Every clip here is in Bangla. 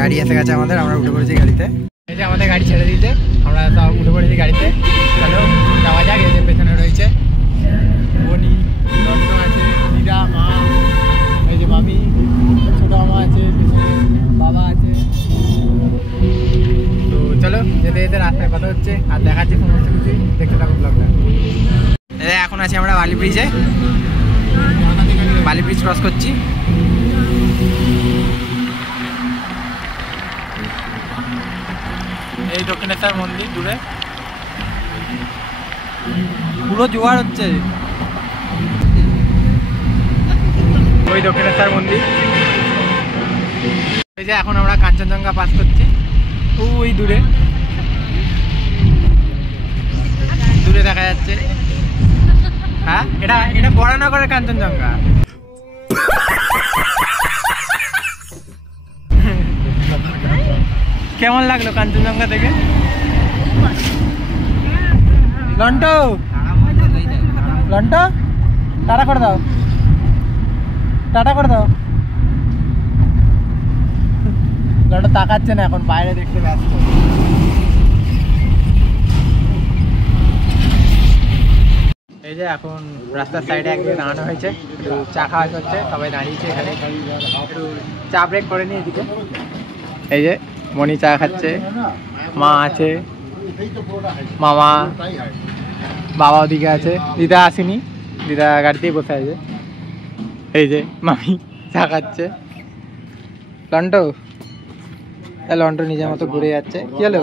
গাড়ি এসে গেছে আমাদের, আমরা উঠে পড়েছি গাড়িতে। এই যে আমাদের গাড়ি ছেড়ে দিয়েছে, আমরা সব উঠে পড়েছি গাড়িতে। চলো যাওয়া যাক। এই যে পেছনে রয়েছে বনি, লন্ট আছে, দিদা, মা, এই যে মামি, ছোটো মামা আছে, পেছনে বাবা আছে। তো চলো যেতে যেতে রাস্তায় কথা হচ্ছে আর দেখাচ্ছি সমস্ত কিছুই, দেখতে থাকো ব্লগটা। এখন আছি আমরা বালি ব্রিজে, বালি ব্রিজ ক্রস করছি। এই দক্ষিণেশ্বর মন্দির দূরে, পুরো জোয়ার হচ্ছে। ওই দক্ষিণেশ্বর মন্দির। এই যে এখন আমরা কাঞ্চনজঙ্ঘা পাস করছি, ওই দূরে দূরে দেখা যাচ্ছে। হ্যাঁ, এটা এটা বরানগরের কাঞ্চনজঙ্ঘা। কেমন লাগলো কাঞ্চনজঙ্ঘা থেকে? লন্ট লন্ট টাটা করে দাও, টাটা করে দাও। লন্ট তাকাচ্ছে না, এখন বাইরে দেখতে ব্যস্ত। এই যে এখন রাস্তার সাইডে একদিকে দাঁড়ানো হয়েছে, একটু চা খাওয়া হচ্ছে, সবাই দাঁড়িয়েছে এখানে। একটু চা ব্রেক করে নিই এদিকে। এই যে মনি চা খাচ্ছে, মা আছে, মামা, বাবা ওদিকে আছে, দিদা আসেনি, দিদা গাড়িতেই বসে আছে। এই যে মামি চা খাচ্ছে। লন্ট লন্ট নিজের মতো ঘুরে যাচ্ছে। কি হলো?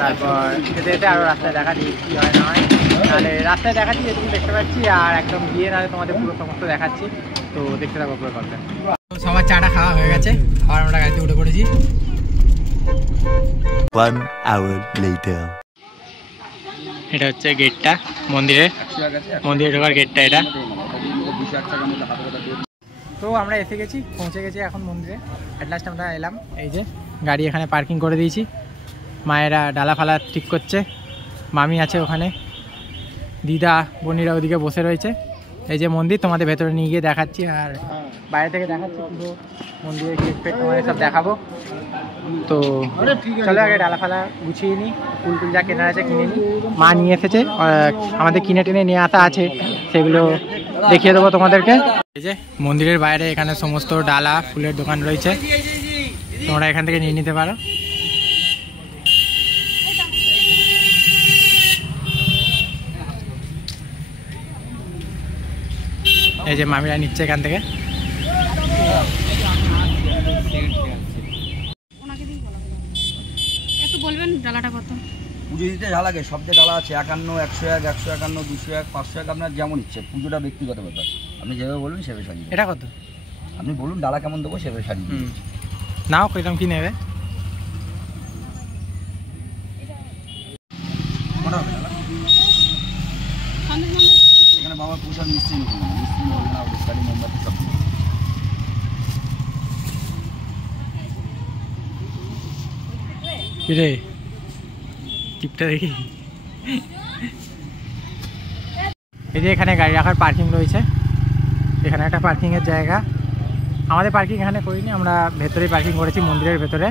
তারপর যেতে যেতে আরো রাস্তায় দেখা দিই কি হয় না হয়, নাহলে রাস্তায় দেখাচ্ছি যেটুকু দেখতে পাচ্ছি, আর একদম গিয়ে নাহলে তোমাদের পুরো সমস্ত দেখাচ্ছি। তো দেখতে থাকো পুরো কথা। সবার চাটা খাওয়া হয়ে গেছে, আবার আমরা গাড়িতে উঠে পড়েছি। 1 hour later. এটা হচ্ছে গেটটা মন্দিরে, মন্দিরে ঢোকার গেটটা এটা। তো আমরা এসে গেছি, পৌঁছে গেছি এখন মন্দিরে। অ্যাট লাস্ট আমরা এলাম। এই যে গাড়ি এখানে পার্কিং করে দিয়েছি, মায়েরা ডালা ফালা ঠিক করছে, মামি আছে ওখানে, দিদা বোনিরা ওদিকে বসে রয়েছে। এই যে মন্দির, তোমাদের ভেতরে নিয়ে গিয়ে দেখাচ্ছি, আর বাইরে থেকে দেখাচ্ছি পুরো মন্দিরের গেট ফেট তোমাদের সব দেখাবো। তো চলো আগে ডালা ফালা গুছিয়ে নিই, ফুল টুল যা কেনার আছে কিনে নিই। মা নিয়ে এসেছে, আমাদের কিনে টেনে নিয়ে আসা আছে, সেগুলো দেখিয়ে দেবো তোমাদেরকে। এই যে মন্দিরের বাইরে এখানে সমস্ত ডালা ফুলের দোকান রয়েছে, তোমরা এখান থেকে নিয়ে নিতে পারো। এই যে মামিরা নিচ্ছে এখান থেকে। একটু বলবেন ডালাটা কত? পুজো দিতে যা লাগে সব দিয়ে ডালা আছে, 51, 101, 151, 201, 501, আপনার যেমন ইচ্ছে। পুজোটা ব্যক্তিগত ব্যাপার, আপনি যেভাবে বলবেন সেভাবে সাজিয়ে। এটা কত? আপনি বলুন ডালা কেমন দেবো সেভাবে সাজিয়ে। নাও কইলাম কি নেবে? এখানে বাবা প্রসাদ মিস্ত্রি নেবেন, মিস্ত্রি নেবেন না, কালী মোমবাতি সব। কিরে টিপটা দেখি। এই যে এখানে গাড়ি রাখার পার্কিং রয়েছে, এখানে একটা পার্কিংয়ের জায়গা। আমাদের পার্কিং এখানে করিনি, আমরা ভেতরেই পার্কিং করেছি মন্দিরের ভেতরে।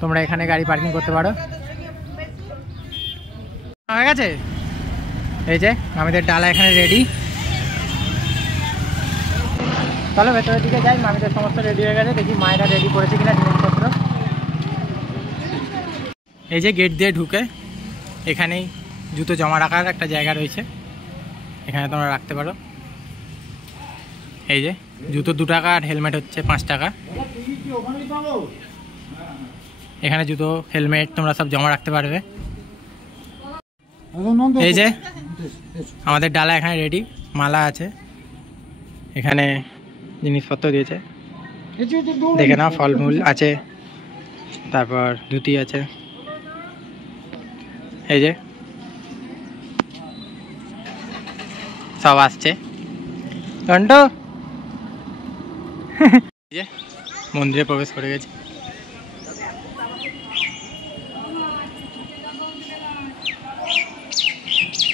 তোমরা এখানে গাড়ি পার্কিং করতে পারো। হয়ে গেছে। এই যে আমাদের ডালা এখানে রেডি। চলো ভেতরের দিকে যাই, মামিদের সমস্ত রেডি হয়ে গেছে, দেখি মায়েরা রেডি করেছে কিনা জিনিসপত্র। এই যে গেট দিয়ে ঢুকে এখানেই জুতো জমা রাখার একটা জায়গা রয়েছে, এখানে তোমরা রাখতে পারো। এই যে জুতো 2 টাকা আর হেলমেট হচ্ছে 5 টাকা। এখানে জুতো হেলমেট তোমরা সব জমা রাখতে পারবে। এই যে আমাদের ডালা এখানে রেডি, মালা আছে, এখানে জিনিসপত্র দিয়েছে, দেখে নাও, ফলমূল আছে, তারপর ধুতি আছে। এই যে সব আসছে। ঘন্টো এই যে মন্দিরে প্রবেশ করে গেছে।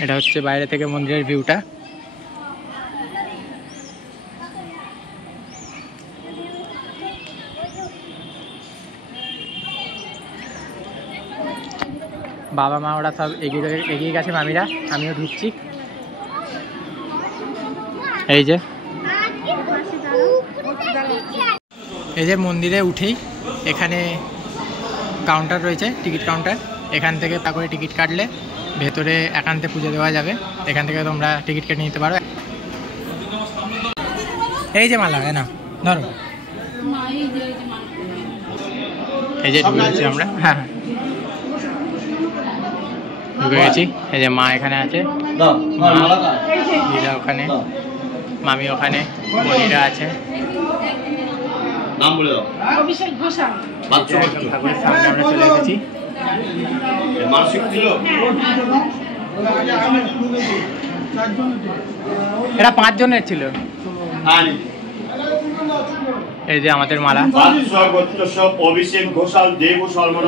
এটা হচ্ছে বাইরে থেকে মন্দিরের ভিউটা। বাবা মা ওরা সব এগিয়ে গেছে, মামিরা, আমিও ঢুকছি। এই যে মন্দিরে উঠেই এখানে কাউন্টার রয়েছে, টিকিট কাউন্টার। এখান থেকে তা করে টিকিট কাটলে ভেতরে একান্তে পুজো দেওয়া যাবে। এখান থেকে তোমরা টিকিট কেটে নিতে পারো। এই যে মালা, না ধরো, এই যে ঢুকে গেছি আমরা। হ্যাঁ ঢুকে গেছি। এই যে মা এখানে আছে, দিদা ওখানে, মামি ওখানে, মনিরা আছে। নাম বলে দাও। ঠাকুরের সামনে আমরা চলে এসেছি। মানসিক ছিল এরা 5 জনের ছিল। এই যে আমাদের মালা। অভিষেক ঘোষাল দেব শর্মন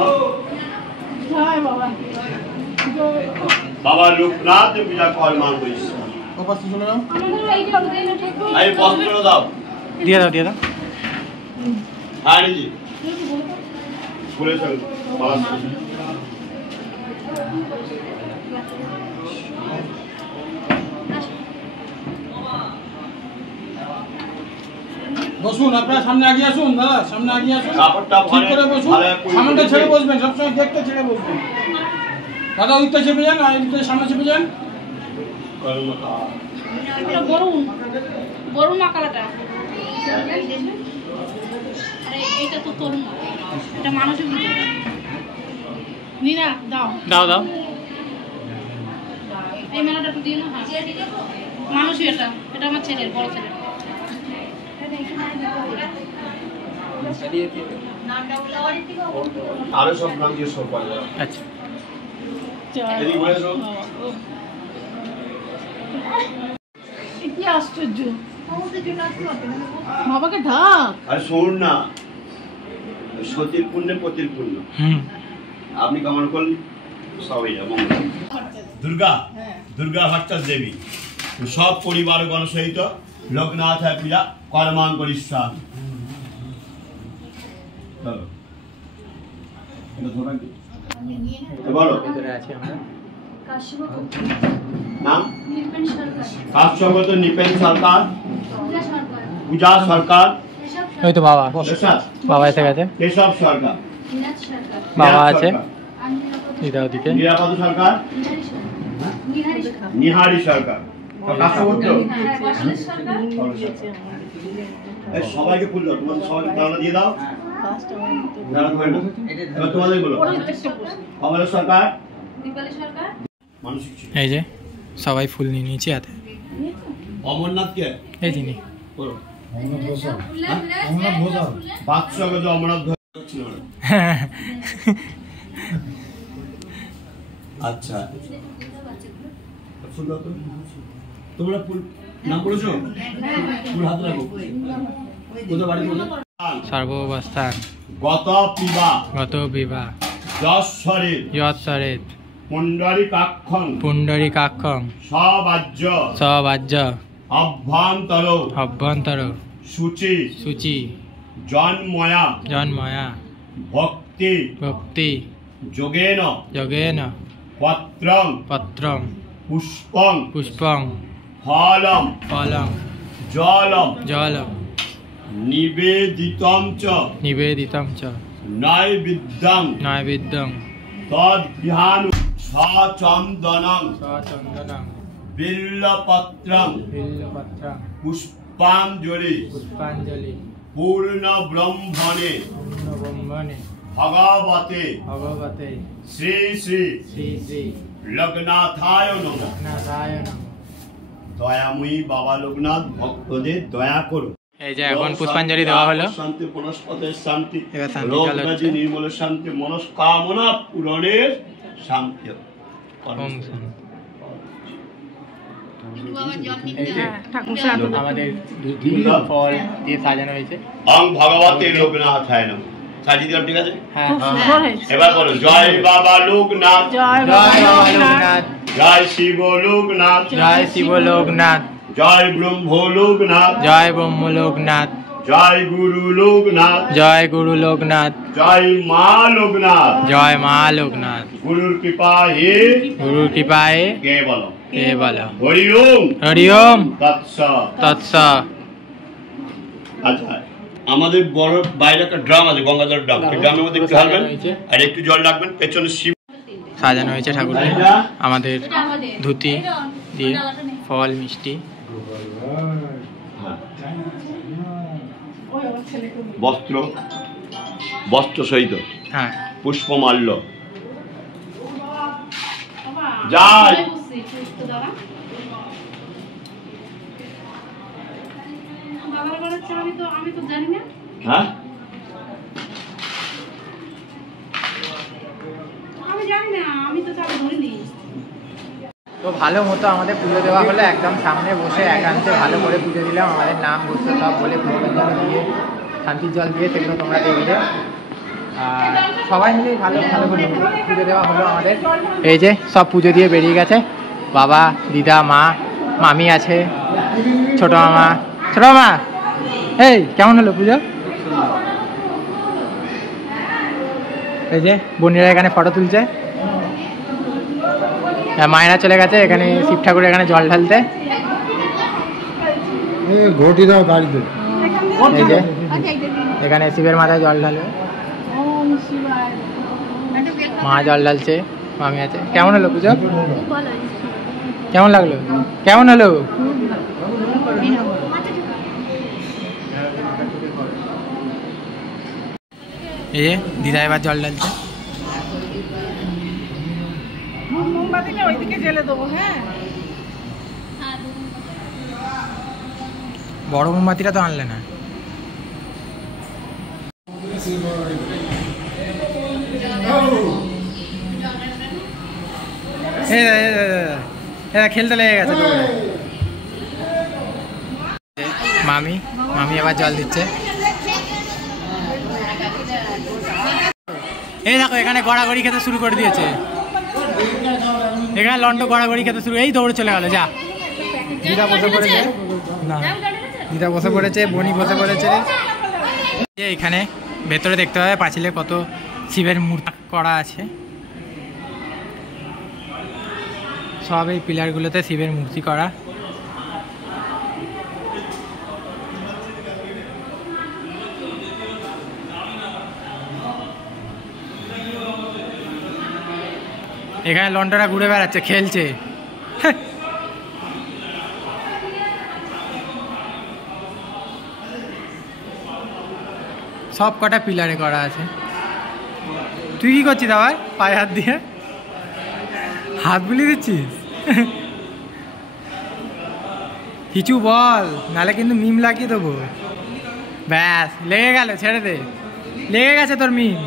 বাবা লোকনাথ পূজা কর্মান করিস। বস্ত্র দাও, দিয়ে দাও, দিয়ে দাও। হ্যাঁ নিজে বলে চল। বসুন, আপনারা সামনে আগিয়ে আসুন। দাদা সামনে আগিয়ে আসুন, কাপড়টা ঠিক করে বসুন। সামনেটা ছেড়ে বসবেন, সবসময় দেখতে ছেড়ে বসবেন। দাদা ওইটা চেপে যান, আর এইদিকে সামনে চেপে যান। বরুণ মাকালাটা, আরে এইটা তো তরুণ, এটা মানুষের নিনা দাও দাও দাও। এই মেলাটা একটু দিয়ে না। মানুষই এটা, এটা আমার ছেলের, বড় ছেলে। আরো সব নাম দিয়ে সব পারবে। আচ্ছা, এদিকে বলে দাও। কি আশ্চর্য, বাবাকে ঢাক। আর শোন না, সতীর পুণ্যে পতির পুণ্য। আপনি কেমন করলেন সবাই এবং দুর্গা দুর্গা ভট্টাচার্য দেবী সব পরিবারগণ সহিত লোকনাথ পূজা কর্মান করিষ্যাম। বলো ভেতরে আছি আমরা। নাম কাশ্যপত নিপেন সরকার, পূজা সরকার, ওই তো বাবা, কেশব বাবা এসে গেছে। কেশব সরকার, বাবা আছে, সরকার, দিদা ওদিকে। নিরাপদ সরকার, নিহারি সরকার, কাশ্যপত্র। সবাইকে ফুল দাও, তোমাদের সবাইকে দাঁড়া দিয়ে দাও। এবার তোমাদের বলো। কমলেশ সরকার, মানসিক ছিল। এই যে সবাই ফুল নিয়ে নিয়েছি হাতে। অমরনাথ কে? এই যিনি। বলো। বাদশাহগঞ্জ অমরনাথ ছিল না। আচ্ছা ফুল দাও তো। তোমরা ফুল নাম বলেছো? ফুল হাতে রাখো। কোথায় বাড়ি বলো? সর্বাবস্থান গত বিবাহ, গত বিবাহ, যশ্বরের যৎসরেত পুণ্ডরীকাক্ষং, পুণ্ডরীকাক্ষং, সবাজ্য সবাজ্য, অভ্যন্তর অভ্যন্তর, সূচি সূচি, জন্ময়া জন্ময়া, ভক্তি ভক্তি, যোগেন যোগেন, পত্রং পত্রং, পুষ্পং পুষ্পং, ফলম ফলং, জলম জলম, নিবেদিতম চ নিবেদিতম চ নৈবেদ্যং নৈবেদ্যং তদ্বিহানু সচন্দনং সচন্দনং বিল্লপত্রং বিল্বপত্রং পুষ্পাঞ্জলি পুষ্পাঞ্জলি পূর্ণ ব্রহ্মণে পূর্ণব্রহ্মণে ভগবতে ভগবতে শ্রী শ্রী শ্রী শ্রী লোকনাথায় নমঃ। নারায়ণ নমঃ। দয়াময়ী বাবা লোকনাথ ভক্তদের দয়া করুন। এই যে এখন পুষ্পাঞ্জলি দেওয়া হলো। শান্তি বনস্পতির শান্তি, এবার শান্তি রোগ চালু ব্যাধি হচ্ছে। নির্মূলের শান্তি, মনস্কামনা পূরণের শান্তি। ওম শান্তি। এই যে আমাদের ধুতি ফল দিয়ে সাজানো হয়েছে। অং ভগবতে লোকনাথায় নমঃ। সাজিয়ে দিলাম, ঠিক আছে? হ্যাঁ, এবার বলো জয় বাবা লোকনাথ, জয় বাবা লোকনাথ, জয় শিব লোকনাথ, জয় শিব লোকনাথ, জয় ব্রহ্ম লোকনাথ, জয় ব্রহ্ম লোকনাথ, জয় গুরু লোকনাথ, জয় গুরু লোকনাথ, জয় মা লোকনাথ, জয় মা লোকনাথ। গুরুর কৃপা হে গুরুর কৃপায় কেবল। কেবল। হরি ওম হরি ওম তৎস। তৎস। আচ্ছা, আমাদের বড় বাইরে একটা ড্রাম আছে, গঙ্গাধর ড্রাম। এই ড্রামের মধ্যে একটু ঢালবেন আর একটু জল রাখবেন। পেছনে শিব সাজানো হয়েছে ঠাকুরকে আমাদের এটা আমাদের ধুতি দিয়ে, ফল মিষ্টি। বস্ত্র, বস্ত্র সহিত হ্যাঁ, পুষ্পমাল্য। বাবা, যাই। আমি বসছি, একটু দাঁড়া। বাবার ঘরের চাবি তো আমি তো জানি না। হ্যাঁ, আমি জানি না, আমি তো চাবি ধরিনি। তো ভালো মতো আমাদের পুজো দেওয়া হলো, একদম সামনে বসে একান্তে ভালো করে পুজো দিলাম। আমাদের নাম গোত্র সব বলে পুজো দিয়ে শান্তির জল দিয়ে সেগুলো তোমরা দেখবে। আর সবাই মিলে ভালো ভালো করে পুজো দেওয়া হলো আমাদের। এই যে সব পুজো দিয়ে বেরিয়ে গেছে, বাবা, দিদা, মা, মামি আছে, ছোট মামা। ছোট মামা, এই কেমন হলো পুজো? এই যে বোনেরা এখানে ফটো তুলছে, মায়েরা চলে গেছে এখানে শিব ঠাকুরের এখানে জল ঢালতে। ঘটি দাও গাড়িতে। এই যে এখানে শিবের মাথায় জল ঢালবে, মা জল ঢালছে, মামি আছে। কেমন হলো পুজো? কেমন লাগলো? কেমন হলো? এই যে দিদা এবার জল ঢালছে। মোমবাতিটা ওইদিকে জ্বেলে দেবো। হ্যাঁ, বড় মোমবাতিটা তো আনলে না। খেলতে লেগে গেছে। মামি মামি আবার জল দিচ্ছে। এই দেখো এখানে গড়াগড়ি খেতে শুরু করে দিয়েছে। এখানে লন্ডো গড়াগড়ি খেতে শুরু, এই দৌড়ে চলে গেল। যা, দিদা বসে পড়েছে। না, দিদা বসে পড়েছে, বনি বসে পড়েছে। এখানে ভেতরে দেখতে হবে পাঁচিলে কত শিবের মূর্তি করা আছে। সব এই পিলারগুলোতে শিবের মূর্তি করা। এখানে লন্ডরা ঘুরে বেড়াচ্ছে, খেলছে। সব কটা পিলারে করা আছে। তুই কি করছিস আবার পায়ে হাত দিয়ে? হাত বুলিয়ে দিচ্ছিস? কিছু বল, নাহলে কিন্তু মিম লাগিয়ে দেবো। ব্যাস, লেগে গেল, ছেড়ে দে। লেগে গেছে তোর মিম।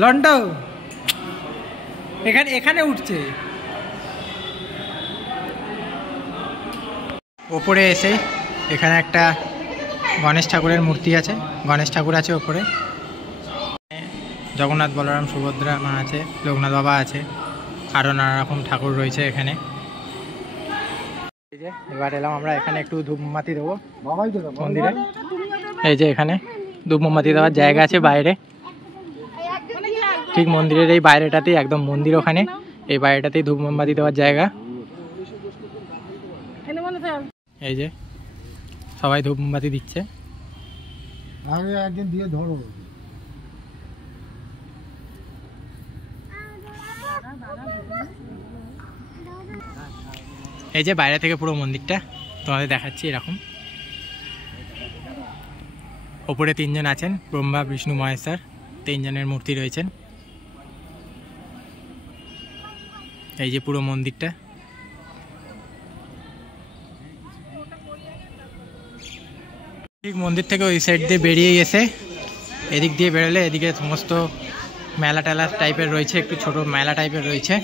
লন্ড এখানে এখানে উঠছে। ওপরে এসে এখানে একটা গণেশ ঠাকুরের মূর্তি আছে, গণেশ ঠাকুর আছে ওপরে। জগন্নাথ, বলরাম, সুভদ্রা মা আছে, লোকনাথ বাবা আছে, আরও নানা রকম ঠাকুর রয়েছে এখানে। এই যে এবার এলাম আমরা, এখানে একটু ধূপ মোমবাতি দেবো মন্দিরে। এই যে এখানে ধূপ মোমবাতি দেওয়ার জায়গা আছে বাইরে, ঠিক মন্দিরের এই বাইরেটাতেই, একদম মন্দির ওখানে এই বাইরেটাতেই ধূপ মোমবাতি দেওয়ার জায়গা। এই যে সবাই ধূপ মোমবাতি দিচ্ছে। একদিন দিয়ে ধরো। এই যে বাইরে থেকে পুরো মন্দিরটা তোমাদের দেখাচ্ছি এরকম। ওপরে তিনজন আছেন, ব্রহ্মা, বিষ্ণু, মহেশ্বর, তিনজনের মূর্তি রয়েছেন। এই যে পুরো মন্দিরটা। ঠিক মন্দির থেকে ওই সাইড দিয়ে বেরিয়ে এসে এদিক দিয়ে বেরোলে এদিকে সমস্ত মেলা টেলা টাইপের রয়েছে, একটু ছোট মেলা টাইপের রয়েছে।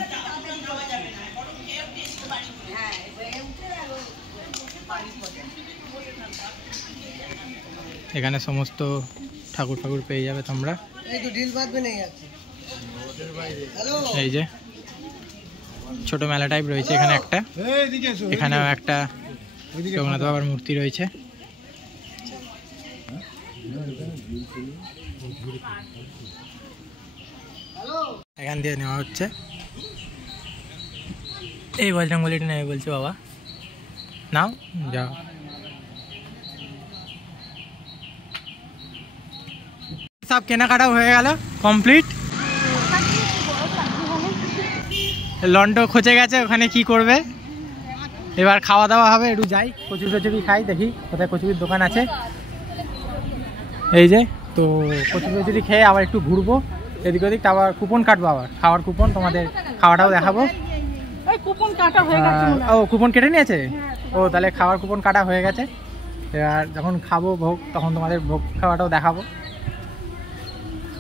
এখানে সমস্ত ঠাকুর ঠাকুর পেয়ে যাবে তোমরা। এই যে ছোট মেলা টাইপ রয়েছে এখানে একটা, এখানেও একটা জগন্নাথ বাবার মূর্তি রয়েছে, এখান দিয়ে নেওয়া হচ্ছে। এই বজরংবলীটা নেবে বলছে বাবা, নাও যাও। সব কেনাকাটা হয়ে গেল, কমপ্লিট। লন্ডো খোঁজে গেছে, ওখানে কি করবে, এবার খাওয়া দাওয়া হবে। একটু যাই, কচুরি টচুরি খাই, দেখি কোথায় কচুরির দোকান আছে। এই যে তো কচুরি টচুরি খেয়ে আবার একটু ঘুরবো এদিক ওদিক, আবার কুপন কাটবো, আবার খাওয়ার কুপন, তোমাদের খাওয়াটাও দেখাবো। কুপন কাটা হয়ে গেছে। ও কুপন কেটে নিয়েছে, ও তাহলে খাওয়ার কুপন কাটা হয়ে গেছে। এবার যখন খাবো ভোগ, তখন তোমাদের ভোগ খাওয়াটাও দেখাবো।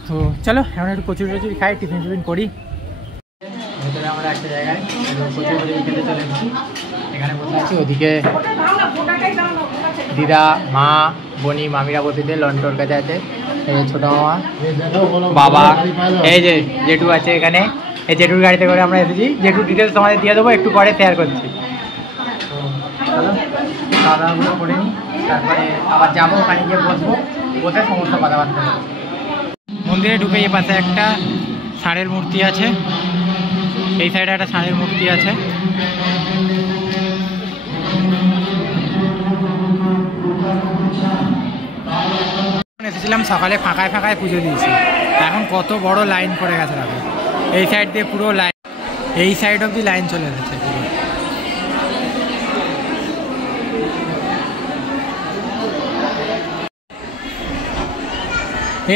তো চলো এখন একটু কচুরি টচুরি খাই, টিফিন টিফিন করি। ভেতরে আমরা একটা জায়গায় কচুরি টচুরি খেতে চলে এসেছি, এখানে বসে আছি। ওদিকে দিদা, মা, বনি, মামিরা বসেছে, লন্ডোর কাছে আছে। এই যে ছোটো মামা, বাবা, এই যে জেঠু আছে এখানে। এই জেঠুর গাড়িতে করে আমরা এসেছি। জেঠুর ডিটেলস তোমাদের দিয়ে দেবো, একটু পরে শেয়ার করছি। চলো খাওয়া দাওয়াগুলো করে নিই, তারপরে আবার যাবো, ওখানে গিয়ে বসবো, বসে সমস্ত কথাবার্তা বলবো। মন্দিরে ঢুকে এই পাশে একটা ষাঁড়ের মূর্তি আছে, এই সাইডে একটা ষাঁড়ের মূর্তি আছে। এসেছিলাম সকালে, ফাঁকায় ফাঁকায় পুজো দিয়েছি। এখন কত বড় লাইন পড়ে গেছে দেখো, এই সাইড দিয়ে পুরো লাইন, এই সাইড অবধি লাইন চলে এসেছে পুরো।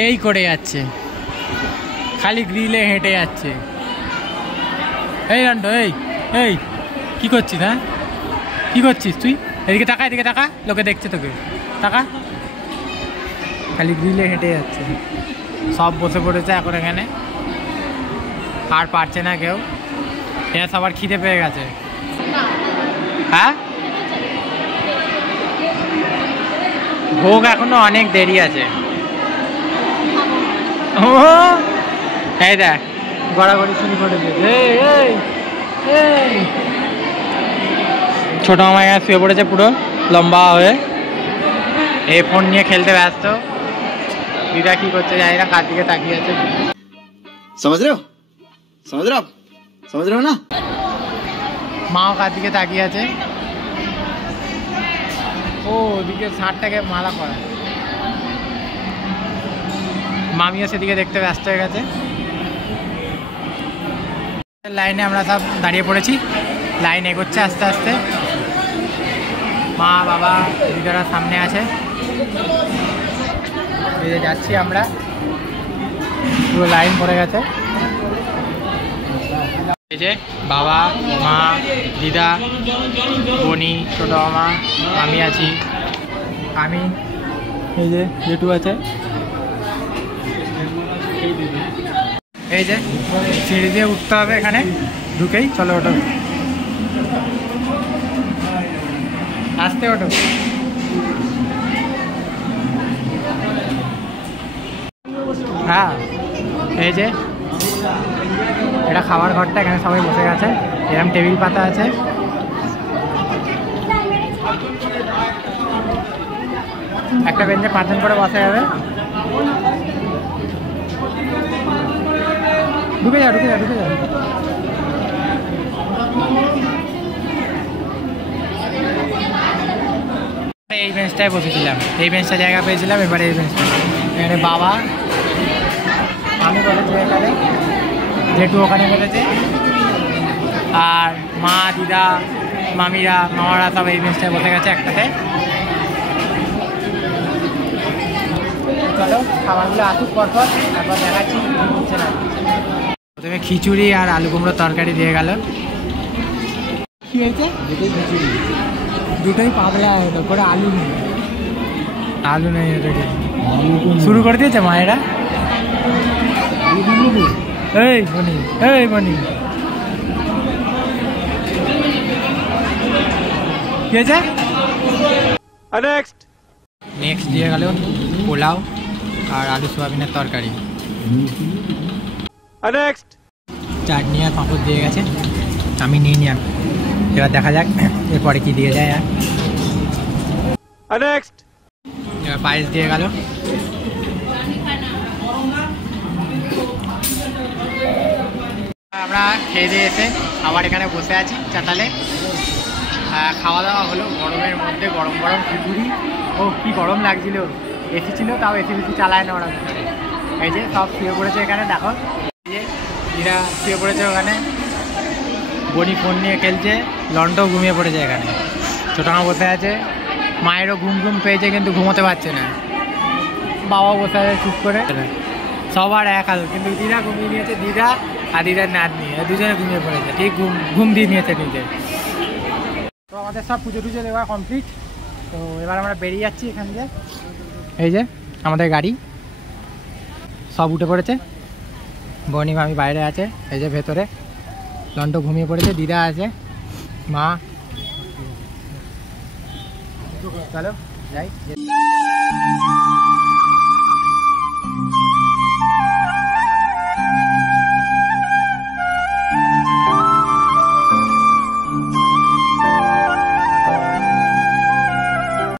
এই করে যাচ্ছে, খালি গ্রিলে হেঁটে যাচ্ছে। এই রান্ডো, এই এই কি করছিস? হ্যাঁ কি করছিস তুই? এদিকে তাকা, এদিকে তাকা, লোকে দেখছে তোকে, তাকা। খালি গ্রিলে হেঁটে যাচ্ছে, সব বসে পড়েছে এখন এখানে, আর পারছে না কেউ। এরা সবার খিদে পেয়ে গেছে। হ্যাঁ ভোগ এখনো অনেক দেরি আছে। ও এই দেখ গড়াগড়ি শুরু করে দিয়েছে। ছোট মামা এখানে শুয়ে পড়েছে পুরো লম্বা হয়ে, এই ফোন নিয়ে খেলতে ব্যস্ত। দিদা কি করছে জানি না, কার দিকে তাকিয়ে আছে। समझ रहे हो ना? মাও কার দিকে তাকিয়ে আছে। ও ওদিকে ষাঁড়টাকে মালা পরা, মামিও সেদিকে দেখতে ব্যস্ত হয়ে গেছে। লাইনে আমরা সব দাঁড়িয়ে পড়েছি, লাইন এগোচ্ছে আস্তে আস্তে। মা, বাবা, দিদারা সামনে আছে, এই যে যাচ্ছি আমরা, পুরো লাইন পড়ে গেছে। এই যে বাবা, মা, দিদা, বনি, ছোটো মামা, আমি আছি, আমি, এই যে জেঠু আছে। এই যে সিঁড়ি দিয়ে উঠতে হবে এখানে ঢুকেই। চলো ওঠো, আস্তে ওঠো। হ্যাঁ এই যে এটা খাবার ঘরটা, এখানে সবাই বসে গেছে, এরকম টেবিল পাতা আছে। একটা বেঞ্চে 5 জন করে বসা যাবে। ঢুকে যাও, ঢুকে যাও, ঢুকে যাও। এই বেঞ্চটায় বসেছিলাম, এই বেঞ্চটা জায়গা পেয়েছিলাম, এবারে এই বেঞ্চটা। এখানে বাবা, আমি বলেছি এখানে, জেঠু ওখানে বলেছে, আর মা, দিদা, মামিরা, মামারা সব এই বেঞ্চটায় বসে গেছে একটাতে। চলো খাবারগুলো আসুক পরপর, তারপর দেখাচ্ছি হচ্ছে না। প্রথমে খিচুড়ি আর আলু কুমড়োর তরকারি দিয়ে গেল। কি হয়েছে? দুটোই পাতলা হতো, করে আলু নেই, আলু নেই ওটাকে। শুরু করে দিয়েছে মায়েরা। এই বনি, এই বনি, কি হয়েছে? নেক্সট দিয়ে গেল পোলাও আর আলু সোয়াবিনের তরকারি। চাটনি আর পাঁপড় দিয়ে গেছে, আমি নিয়ে নিলাম। এবার দেখা যাক এরপরে কি দিয়ে যায়। আর পায়েস দিয়ে গেল। আমরা খেয়ে দিয়ে এসে আবার এখানে বসে আছি চাতালে। খাওয়া দাওয়া হলো গরমের মধ্যে, গরম গরম খিচুড়ি। ও কি গরম লাগছিল, এসি ছিল তাও এসি বেশি চালায় না ওরা। এই যে সব শুয়ে পড়েছে এখানে, দেখো এই যে এরা শুয়ে পড়েছে ওখানে, বনি ফোন নিয়ে খেলছে, লন্ডও ঘুমিয়ে পড়েছে এখানে, ছোটো মা বসে আছে। মায়েরও ঘুম ঘুম পেয়েছে কিন্তু ঘুমোতে পারছে না, বাবাও বসে আছে চুপ করে। সবার এক হাল, কিন্তু দিদা ঘুমিয়ে নিয়েছে, দিদা আর দিদার নাতনি দুজনে ঘুমিয়ে পড়েছে, ঠিক ঘুম দিয়ে নিয়েছে নিজে। তো আমাদের সব পুজো টুজো দেওয়া কমপ্লিট। তো এবার আমরা বেরিয়ে যাচ্ছি এখান থেকে। এই যে আমাদের গাড়ি, সব উঠে পড়েছে। বনি মামি বাইরে আছে, এই যে ভেতরে লন্ড ঘুমিয়ে পড়েছে, দিদা আছে, মা। চলো যাই।